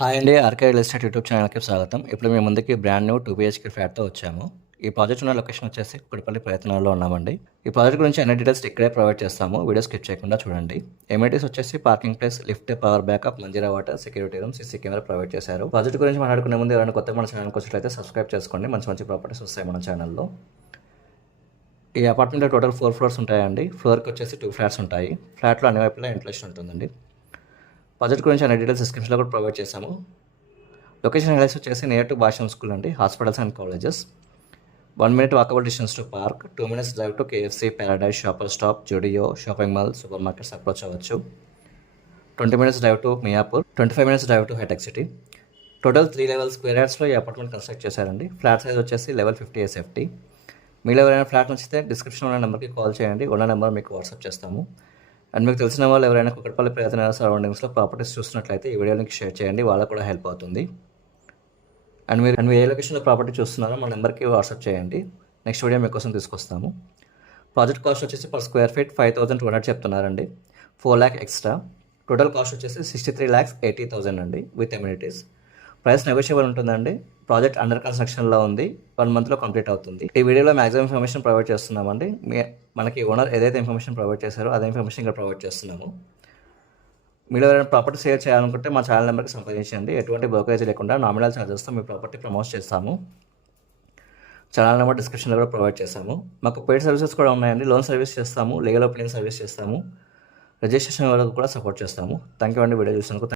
Hi అండి. RK real estate YouTube ఛానల్‌కి స్వాగతం. ఇప్పుడు మీ ముందుకి బ్రాండ్ న్యూ 2 బీహెచ్‌కే ఫ్లాట్‌తో వచ్చాము. ఈ ప్రాజెక్ట్ ఉన్న లొకేషన్ వచ్చేసి కుకట్పల్లి ప్రయత్నాల్లో ఉన్నామండి. ఈ ప్రాజెక్ట్ గురించి అన్ని డీటెయిల్స్ ఇక్కడే ప్రొవైడ్ చేస్తాము. వీడియో స్కిప్ చేయకుండా చూడండి. ఎమ్యూనిటీస్ వచ్చేసి parking place, lift, power backup, Manjira water, security room, CC camera provide చేశారు. ప్రాజెక్ట్ గురించి మాట్లాడుకునే ముందు ఎవరైనా కొత్త మన ఛానల్‌కి వచ్చినట్లయితే సబ్స్క్రైబ్ చేసుకోండి. మంచి మంచి ప్రాపర్టీస్ వస్తాయి మన ఛానల్‌లో. ఈ అపార్ట్మెంట్లో టోటల్ 4 ఫ్లోర్స్ ఉంటాయండి. ఫ్లోర్కి వచ్చేసి 2 ఫ్లాట్స్ ఉంటాయి. ఫ్లాట్లో అన్ని వైపులా వెంటిలేషన్ ఉంటుందండి. ప్రాజెక్ట్ గురించి అన్ని డీటెయిల్స్ డిస్క్రిప్షన్లో కూడా ప్రొవైడ్ చేశాము. లొకేషన్ హైలైట్స్ వచ్చేసి నియర్ టు భాషం స్కూల్ అండి, hospitals and colleges. 1 minute walkable distance to park, 2 minutes drive to KFC, Paradise, Shoppers Stop, Zudio, shopping mall, super markets approach అవ్వచ్చు. 20 minutes drive to Miyapur, 25 minutes drive to హైటెక్ City. Total 3 levels square యార్డ్స్లో ఈ apartment construct చేశారండి. Flat size వచ్చేసి level 50 SFT. మీలో ఎవరైనా flat నచ్చితే డిస్క్రిప్షన్లో ఉన్న నెంబర్కి కాల్ చేయండి. ఉన్న నెంబర్ మీకు వాట్సాప్ చేస్తాము. అండ్ మీకు తెలిసిన వాళ్ళు ఎవరైనా కుకట్పల్లి ప్రయత్న సరౌండింగ్స్లో ప్రాపర్టీస్ చూస్తున్నట్లయితే ఈ వీడియో లింక్ షేర్ చేయండి. వాళ్ళకు కూడా హెల్ప్ అవుతుంది. అండ్ మీరు ఏ లొకేషన్లో ప్రాపర్టీ చూస్తున్నారో మా నెంబర్కి వాట్సాప్ చేయండి. నెక్స్ట్ వీడియో మీకోసం తీసుకొస్తాము. ప్రాజెక్ట్ కాస్ట్ వచ్చేసి పర్ స్క్వేర్ ఫీట్ 5,200 చెప్తున్నారండి. 4 lakh ఎక్స్ట్రా. టోటల్ కాస్ట్ వచ్చేసి 63,80,000 అండి విత్ ఎమ్యూనిటీస్. ప్రైస్ నెగోషియబుల్ ఉంటుందండి. ప్రాజెక్ట్ అండర్ కన్స్ట్రక్షన్లో ఉంది. 1 monthలో కంప్లీట్ అవుతుంది. ఈ వీడియోలో మ్యాక్సిమం ఇన్ఫర్మేషన్ ప్రొవైడ్ చేస్తున్నామండి. మనకి ఓనర్ ఏదైతే ఇన్ఫర్మేషన్ ప్రొవైడ్ చేశారో అదే ఇన్ఫర్మేషన్ ఇక్కడ ప్రొవైడ్ చేస్తున్నాము. మీరు ఎవరైనా ప్రాపర్టీ సేల్ చేయాలనుకుంటే మా ఛానల్ నెంబర్కి సంప్రదించండి. ఎటువంటి బ్రోకరేజ్ లేకుండా నామినల్ ఛార్జెస్తో మీ ప్రాపర్టీ ప్రమోట్ చేస్తాము. ఛానల్ నెంబర్ డిస్క్రిప్షన్లో కూడా ప్రొవైడ్ చేస్తాము. మాకు పెయిడ్ సర్వీసెస్ కూడా ఉన్నాయండి. లోన్ సర్వీస్ చేస్తాము, లీగల్ ఒపీనియన్ సర్వీస్ చేస్తాము, రిజిస్ట్రేషన్ వరకు కూడా సపోర్ట్ చేస్తాము. థ్యాంక్ యూ అండి వీడియో చూసినందుకు.